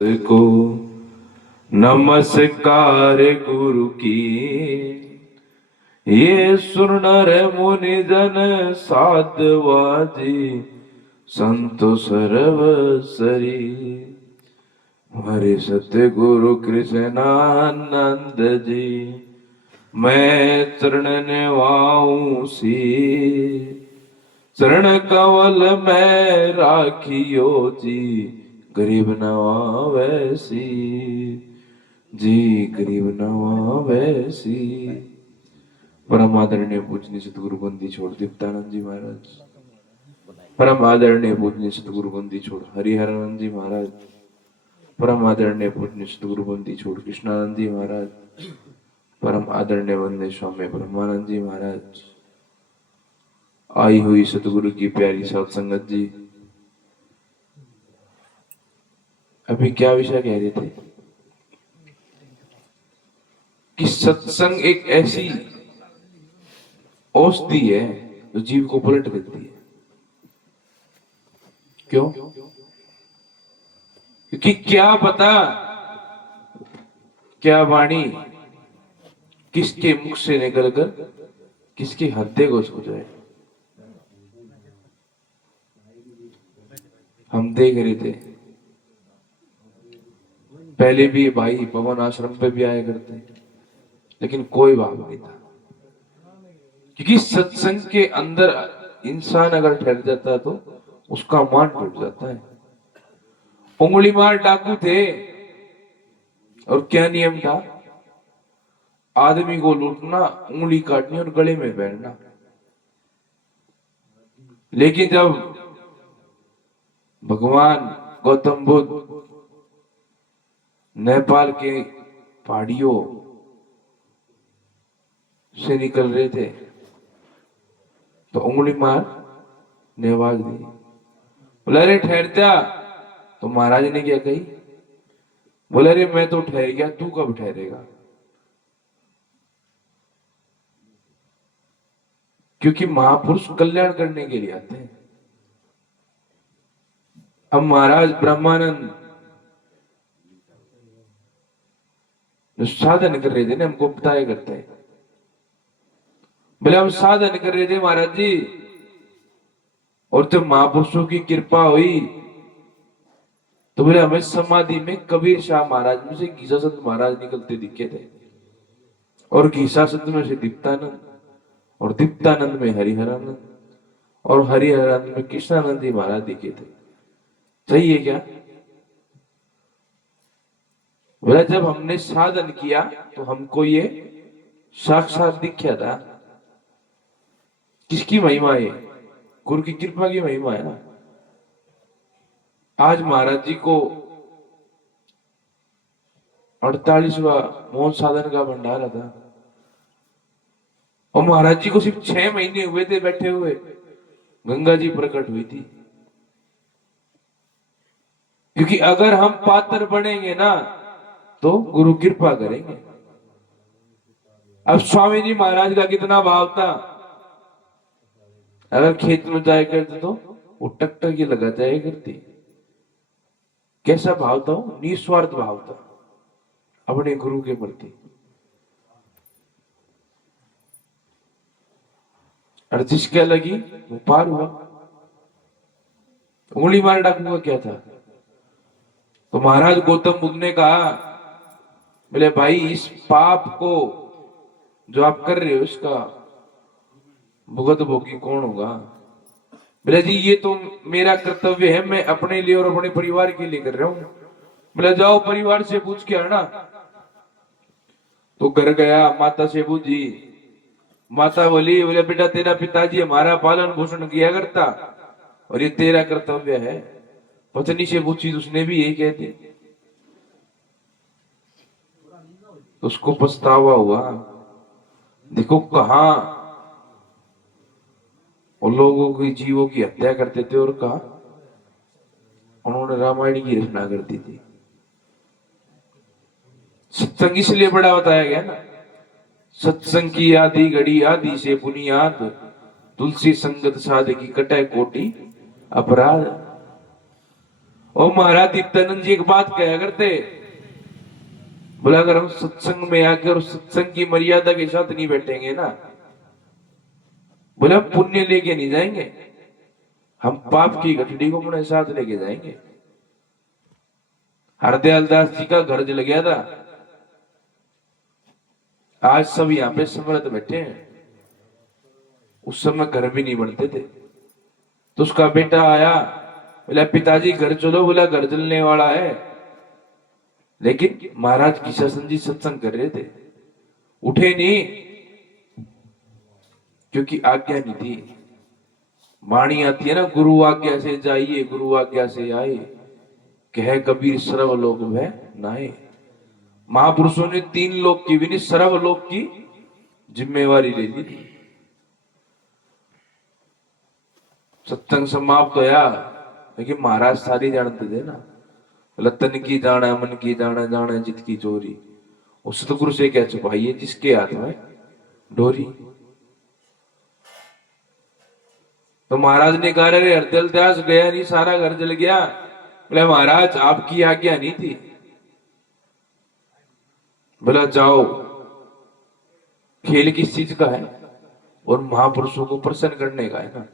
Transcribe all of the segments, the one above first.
को नमस्कार गुरु की, ये सुन नर मुनि जन साधवाजी संत सर्वसरी। हरे सत्य गुरु कृष्णानंद जी, मैं चरण निवाऊं सी, चरण कवल में राखियो जी, गरीब नवावैसी जी, गरीब नवावैसी। परम आदरणीय पूजनीय सतगुरु बंदी छोड़ दीप्तानंद जी महाराज, परम आदरणीय पूजनीय सतगुरु बंदी छोड़ हरिहरानंद जी महाराज, परम आदरणीय पूजनीय सतगुरु बंदी छोड़ कृष्णानंद जी महाराज, परम आदरणीय वंदे स्वामी ब्रह्मानंद जी महाराज, आई हुई सतगुरु की प्यारी साध संगत जी। अभी क्या विषय कह रहे थे कि सत्संग एक ऐसी औषधि है जो जीव को पलट देती है। क्यों? क्योंकि क्या पता क्या वाणी किसके मुख से निकलकर किसके हृदय को छू जाए। हम देख रहे थे पहले भी भाई पवन आश्रम पे भी आया करते, लेकिन कोई भाव नहीं था, क्योंकि सत्संग के अंदर इंसान अगर ठहर जाता है तो उसका मान टूट जाता है। उंगली मार डाकू थे और क्या नियम था? आदमी को लूटना, उंगली काटनी और गले में बैठना। लेकिन जब भगवान गौतम बुद्ध नेपाल के पहाड़ियों से निकल रहे थे तो उंगली मार ने आवाज दी, बोला अरे ठहर जा। तो महाराज ने क्या कही? बोले अरे मैं तो ठहर गया, तू कब ठहरेगा? क्योंकि महापुरुष कल्याण करने के लिए आते हैं। अब महाराज ब्रह्मानंद जो साधन कर रहे थे ना, हमको बताया करते हैं, बोले हम साधन कर रहे थे महाराज जी, और जब महापुरुषों की कृपा हुई तो बोले हमें समाधि में कबीर शाह महाराज में से घीसा संत महाराज निकलते दिखे थे, और घीसा संत में से दीप्तानंद, और दीप्तानंद में हरिहरानंद, और हरिहरानंद में कृष्णानंद जी महाराज दिखे थे। सही है क्या? बोला जब हमने साधन किया तो हमको ये साक्षात दिखा था। किसकी महिमा है? गुरु की कृपा की महिमा है ना। आज महाराज जी को 48वां मौन साधन का भंडारा था, और महाराज जी को सिर्फ 6 महीने हुए थे बैठे हुए, गंगा जी प्रकट हुई थी। क्योंकि अगर हम पात्र बनेंगे ना तो गुरु कृपा करेंगे। अब स्वामी जी महाराज का कितना भाव था, अगर खेत में जाया करते तो वो टकटक ये लगा जाया करती। कैसा भाव था? निस्वार्थ भाव था अपने गुरु के प्रति। और जिसके लगी वो पार हुआ। उंगली मार डाकू का क्या था? तो महाराज गौतम बुद्ध ने कहा, बोले भाई इस पाप को जो आप कर रहे हो इसका भुगत भोगी कौन होगा? बोले जी ये तो मेरा कर्तव्य है, मैं अपने लिए और अपने परिवार के लिए कर रहा हूं। बोले जाओ परिवार से पूछ के आना। तो घर गया, माता से पूछी। माता बोली, बोले बेटा तेरा पिताजी हमारा पालन पोषण किया करता और ये तेरा कर्तव्य है। पत्नी से पूछी, उसने भी यही कह दी। तो उसको पछतावा हुआ। देखो कहां उन लोगों की जीवों की हत्या करते थे और कहा उन्होंने रामायण की रचना कर दी थी। सत्संग इसलिए बड़ा बताया गया ना, सत्संग की आदि घड़ी आदि से बुनियाद, तुलसी संगत साध की कटे कोटि अपराध। और महाराज दीप्तानंद जी एक बात कहा करते, बोला अगर हम सत्संग में आकर सत्संग की मर्यादा के साथ नहीं बैठेंगे ना, बोले हम पुण्य लेके नहीं जाएंगे, हम पाप की गठड़ी को अपने साथ लेके जाएंगे। हरदयाल दास जी का घर जल गया था, आज सब यहाँ पे समृद्ध बैठे हैं, उस समय घर भी नहीं बनते थे। तो उसका बेटा आया, बोला पिताजी घर चलो, बोला घर जलने वाला है। लेकिन महाराज किशासन जी सत्संग कर रहे थे, उठे नहीं, क्योंकि आज्ञा नहीं थी। वाणी आती है ना, गुरु आज्ञा से जाइए गुरु आज्ञा से आए, कह कबीर सर्वलोक वह नाए। महापुरुषों ने 3 लोक की भी नहीं, सर्वलोक की जिम्मेवारी ले ली। सत्संग समाप्त होया, लेकिन महाराज सारी जानते थे ना, लतन की जाना मन की जाना, जाना जित की चोरी। उस सतगुरु से क्या छुपाइए जिसके हाथ में डोरी। तो महाराज ने कहा रे हरदयाल दास गया नहीं, सारा घर जल गया। बोले महाराज आपकी आज्ञा नहीं थी। बोला जाओ, खेल किस चीज का है, और महापुरुषों को प्रसन्न करने का है ना।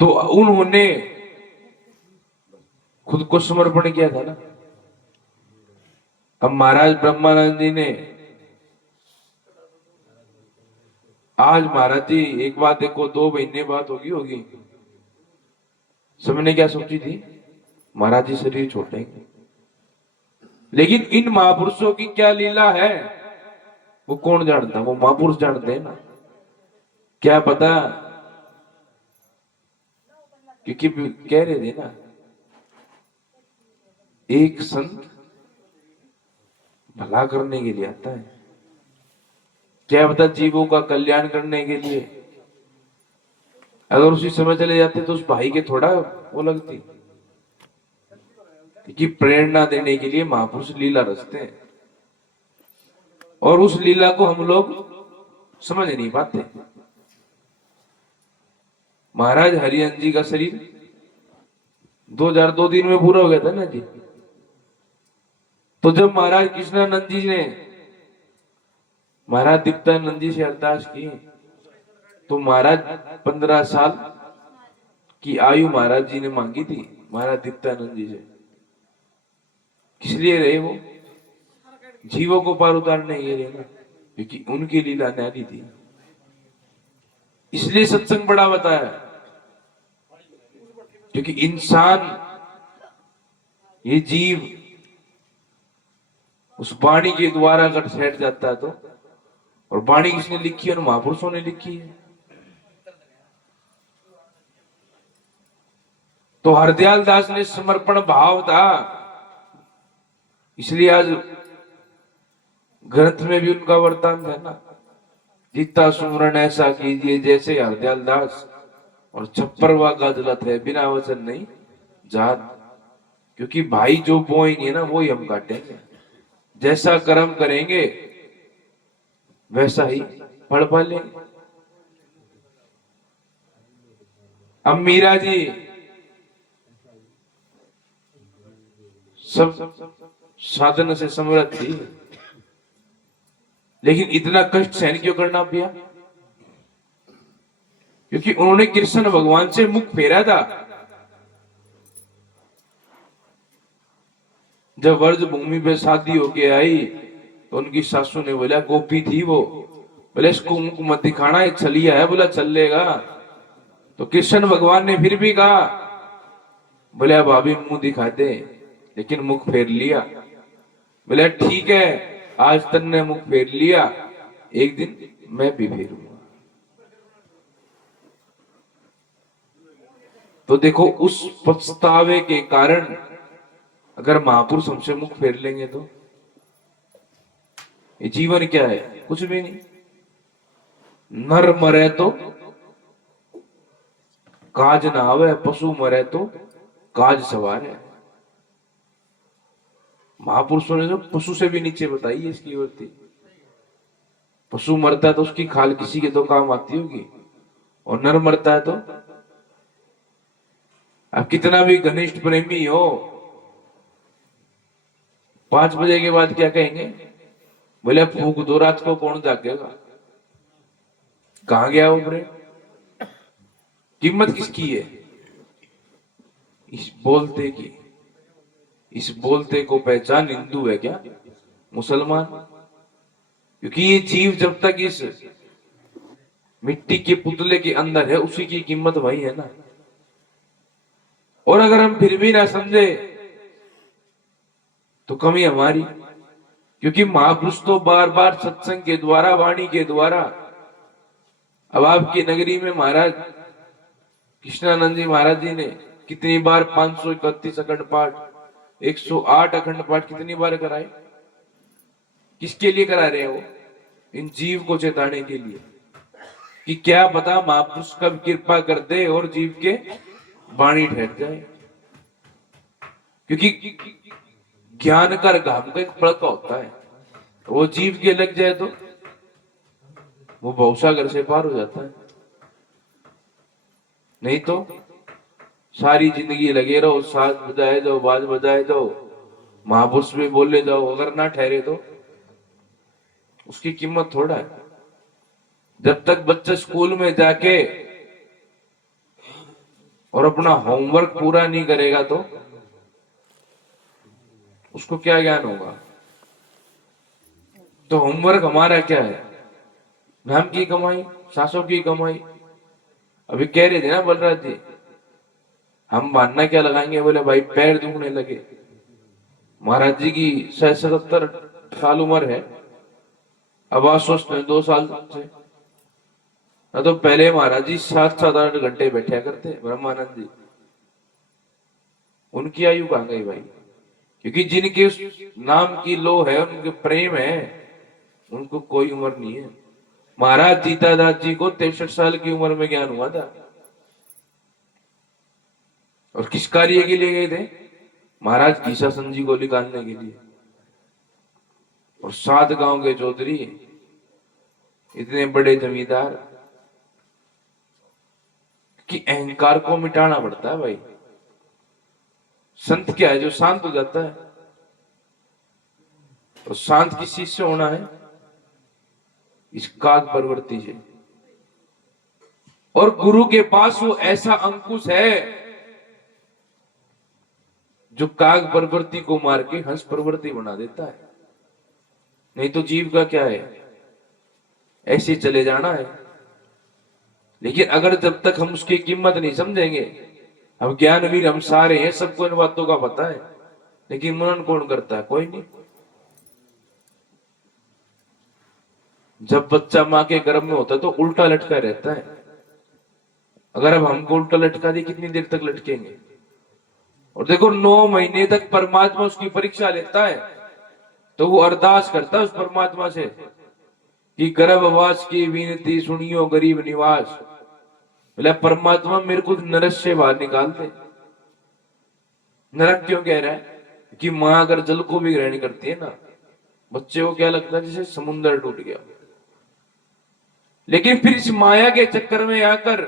तो उन्होंने खुद को समर्पण किया था ना। अब महाराज ब्रह्मानंद जी ने, आज महाराज जी एक बात देखो, 2 महीने बाद होगी, सबने क्या सोची थी, महाराज जी शरीर छोड़ेंगे। लेकिन इन महापुरुषों की क्या लीला है वो कौन जानता, वो महापुरुष जानते हैं ना। क्या पता, क्योंकि कह रहे थे ना, एक संत भला करने के लिए आता है, क्या पता जीवों का कल्याण करने के लिए। अगर उसी समय चले जाते तो उस भाई के थोड़ा वो लगती, क्योंकि प्रेरणा देने के लिए महापुरुष लीला रचते हैं, और उस लीला को हम लोग समझ नहीं पाते। महाराज हरिहंस जी का शरीर 2002 दिन में पूरा हो गया था ना जी। तो जब महाराज कृष्णानंद जी ने महाराज दीप्तानंद जी से अरदास की, तो महाराज 15 साल की आयु महाराज जी ने मांगी थी महाराज दीप्तानंद जी से। किस लिए रहे वो, जीवों को पार उतारने के लिए ना, क्योंकि उनकी लीला न्यारी थी। इसलिए सत्संग बड़ा बताया, क्योंकि इंसान, ये जीव उस वाणी के द्वारा अगर सेट जाता है तो, और वाणी किसने लिखी है, महापुरुषों ने लिखी है। तो हरदयाल दास ने समर्पण भाव था, इसलिए आज ग्रंथ में भी उनका वरदान है ना, जितना सुमरन ऐसा कीजिए जैसे हरदयाल दास, और छप्परवा का जलत है बिना वचन नहीं जात। क्योंकि भाई जो बोएंगे ना वो ही हम काटेंगे, जैसा कर्म करेंगे वैसा ही फल पालेंगे। अब मीरा जी सब साधन से समृद्ध थी, लेकिन इतना कष्ट सहन क्यों करना पिया, क्योंकि उन्होंने कृष्ण भगवान से मुख फेरा था। जब वर्ज भूमि पे शादी होके आई तो उनकी सासू ने बोला, गोपी थी वो, बोले इसको मुख मत दिखाना, ये छलिया है, बोला चल लेगा। तो कृष्ण भगवान ने फिर भी कहा, बोले अब अभी मुंह दिखा दे, लेकिन मुख फेर लिया। बोले ठीक है, आज तन ने मुख फेर लिया, एक दिन मैं भी फेरूंगा। तो देखो उस पछतावे के कारण अगर महापुरुष हमसे मुख फेर लेंगे तो ये जीवन क्या है, कुछ भी नहीं। नर मरे तो काज ना आवे, पशु मरे तो काज सवार है। महापुरुषों ने जो पशु से भी नीचे बताई है इसकी वर्ती। पशु मरता है तो उसकी खाल किसी के तो काम आती होगी, और नर मरता है तो आप कितना भी घनिष्ठ प्रेमी हो, 5 बजे के बाद क्या कहेंगे? बोले फूंक दो, रात को कौन जागेगा? कहाँ गया वो प्रेम? कीमत किसकी है? इस बोलते की। इस बोलते को पहचान हिंदू है क्या, मुसलमान? क्योंकि ये जीव जब तक इस मिट्टी के पुतले के अंदर है, उसी की कीमत वही है ना। और अगर हम फिर भी ना समझे तो कमी हमारी, क्योंकि महापुरुष तो बार बार सत्संग के द्वारा, वाणी के द्वारा, अब आपकी नगरी में महाराज कृष्णानंद जी महाराज जी ने कितनी बार 531 अखंड पाठ, 108 अखंड पाठ कितनी बार कराए? किसके लिए करा रहे हैं वो? इन जीव को चेताने के लिए कि क्या पता महापुरुष कब कृपा कर दे और जीव के वाणी ठहर जाए। क्योंकि ज्ञान का घाम का एक फड़का होता है, वो जीव के लग जाए तो वो भवसागर से पार हो जाता है। नहीं तो सारी जिंदगी लगे रहो, साज बजाए जाओ, बाज बजाए जाओ, महापुरुष भी बोले जाओ, अगर ना ठहरे तो उसकी कीमत थोड़ा है। जब तक बच्चा स्कूल में जाके और अपना होमवर्क पूरा नहीं करेगा तो उसको क्या ज्ञान होगा? तो होमवर्क हमारा क्या है? नाम की कमाई, सांसों की कमाई। अभी कह रहे थे ना बलराज जी, हम बहाना क्या लगाएंगे? बोले भाई पैर दुखने लगे। महाराज जी की 77 साल उम्र है, अब आप सोचते हैं 2 साल से ना, तो पहले महाराज जी 7-7-8 घंटे बैठा करते ब्रह्मानंद जी। उनकी आयु कहाँ गई भाई? क्योंकि जिनके उस नाम की लो है, उनके प्रेम है, उनको कोई उम्र नहीं है। महाराज जीतादास जी को 63 साल की उम्र में ज्ञान हुआ था। और किस कार्य के लिए गए थे? महाराज कीशासन जी को निकालने के लिए। और 7 गांव के चौधरी, इतने बड़े जमींदार, कि अहंकार को मिटाना पड़ता है भाई। संत क्या है? जो शांत हो जाता है। और शांत किस चीज से होना है? इस काग प्रवृत्ति से। और गुरु के पास वो ऐसा अंकुश है जो काग प्रवृत्ति को मार के हंस प्रवृत्ति बना देता है। नहीं तो जीव का क्या है? ऐसे चले जाना है। लेकिन अगर जब तक हम उसकी कीमत नहीं समझेंगे, हम ज्ञानवीर, हम सारे हैं, सबको इन बातों का पता है, लेकिन मनन कौन करता है? कोई नहीं। जब बच्चा माँ के गर्भ में होता है तो उल्टा लटका रहता है। अगर अब हमको उल्टा लटका दे, कितनी देर तक लटकेंगे? और देखो 9 महीने तक परमात्मा उसकी परीक्षा लेता है, तो वो अरदास करता है उस परमात्मा से कि गर्भवास की विनती सुनियो गरीब निवास। बोला परमात्मा मेरे को नरक से बाहर निकाल दे। नरक क्यों कह रहा है? कि माँ अगर जल को भी ग्रहण करती है ना, बच्चे को क्या लगता है? जैसे समुद्र टूट गया। लेकिन फिर इस माया के चक्कर में आकर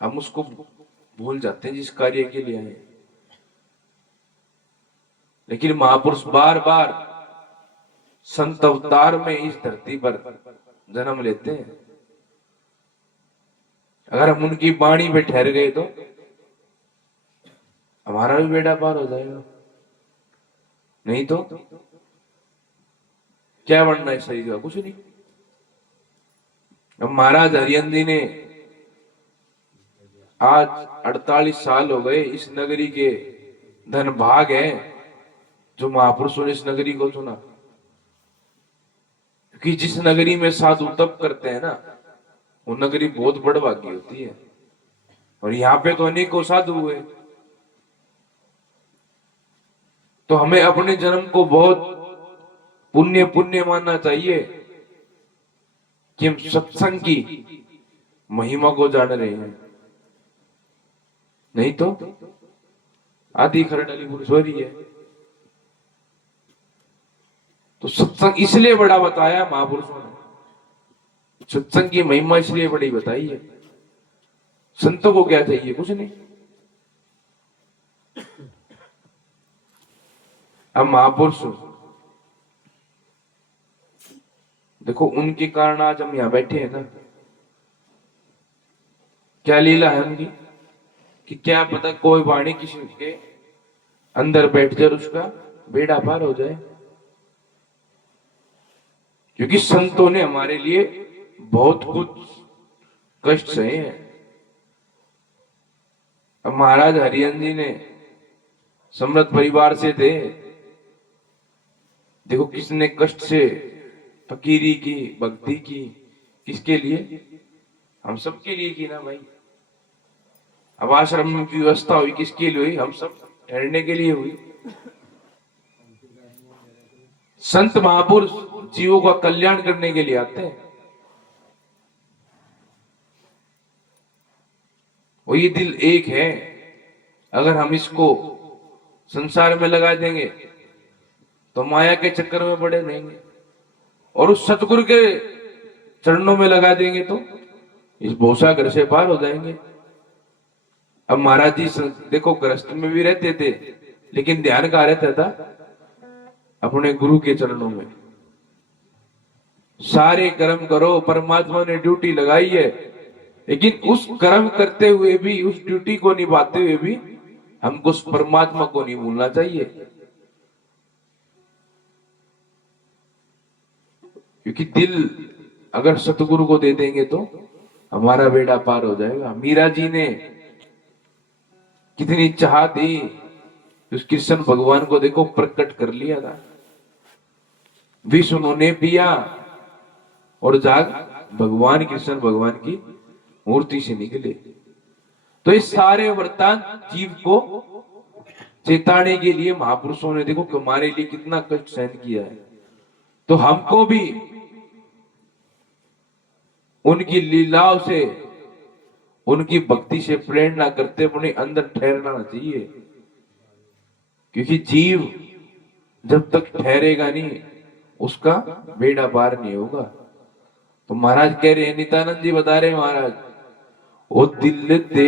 हम उसको भूल जाते हैं जिस कार्य के लिए आए। लेकिन महापुरुष बार बार संत अवतार में इस धरती पर जन्म लेते हैं। अगर हम उनकी वाणी पे ठहर गए तो हमारा भी बेड़ा पार हो जाएगा। नहीं तो क्या बनना है सही का? कुछ नहीं। अब महाराज हरियन जी ने आज 48 साल हो गए, इस नगरी के धन भाग है जो महापुरुषों ने इस नगरी को चुना। क्योंकि जिस नगरी में साधु तप करते हैं ना, वो नगरी बहुत बड़भागी होती है। और यहाँ पे तो अनेकों साधु हुए। तो हमें अपने जन्म को बहुत पुण्य पुण्य मानना चाहिए कि हम सत्संग की महिमा को जान रहे हैं। नहीं तो आधी खरडली पुरुष हो रही है। तो सत्संग इसलिए बड़ा बताया महापुरुषों ने, सत्संग की महिमा इसलिए बड़ी बताई है। संतों को क्या चाहिए? कुछ नहीं। अब महापुरुष देखो, उनके कारण आज हम यहां बैठे हैं ना। क्या लीला है उनकी कि क्या पता कोई वाणी किसी के अंदर बैठ जाए, उसका बेड़ा पार हो जाए। क्योंकि संतों ने हमारे लिए बहुत कुछ कष्ट सहे हैं। अब महाराज हरिहर जी ने समृद्ध परिवार से थे। देखो किसने कष्ट से फकीरी की, भक्ति की, किसके लिए? हम सबके लिए की ना भाई। अब आश्रम की व्यवस्था हुई किसके लिए हुई? हम सब ठहरने के लिए हुई। संत महापुरुष जीवों का कल्याण करने के लिए आते हैं। और ये दिल एक है। अगर हम इसको संसार में लगा देंगे तो माया के चक्कर में पड़े रहेंगे, और उस सतगुरु के चरणों में लगा देंगे तो इस भौसागर से पार हो जाएंगे। अब महाराज जी देखो गृहस्थ में भी रहते थे, लेकिन ध्यान कहाँ रहता था? अपने गुरु के चरणों में। सारे कर्म करो, परमात्मा ने ड्यूटी लगाई है, लेकिन उस कर्म करते हुए भी, उस ड्यूटी को निभाते हुए भी हमको उस परमात्मा को नहीं भूलना चाहिए। क्योंकि दिल अगर सतगुरु को दे देंगे तो हमारा बेड़ा पार हो जाएगा। मीरा जी ने कितनी चाह थी, उस कृष्ण भगवान को देखो प्रकट कर लिया था। विष उन्होंने पिया और जाग भगवान कृष्ण भगवान की मूर्ति से निकले। तो इस सारे वृत्तांत जीव को चेताने के लिए महापुरुषों ने देखो हमारे लिए कितना कष्ट सहन किया है। तो हमको भी उनकी लीलाओं से, उनकी भक्ति से प्रेरणा करते अपने अंदर ठहरना चाहिए। क्योंकि जीव जब तक ठहरेगा नहीं, उसका बेड़ा पार नहीं होगा। तो महाराज कह रहे हैं, नित्यानंद जी बता रहे हैं महाराज, ओ दिल देती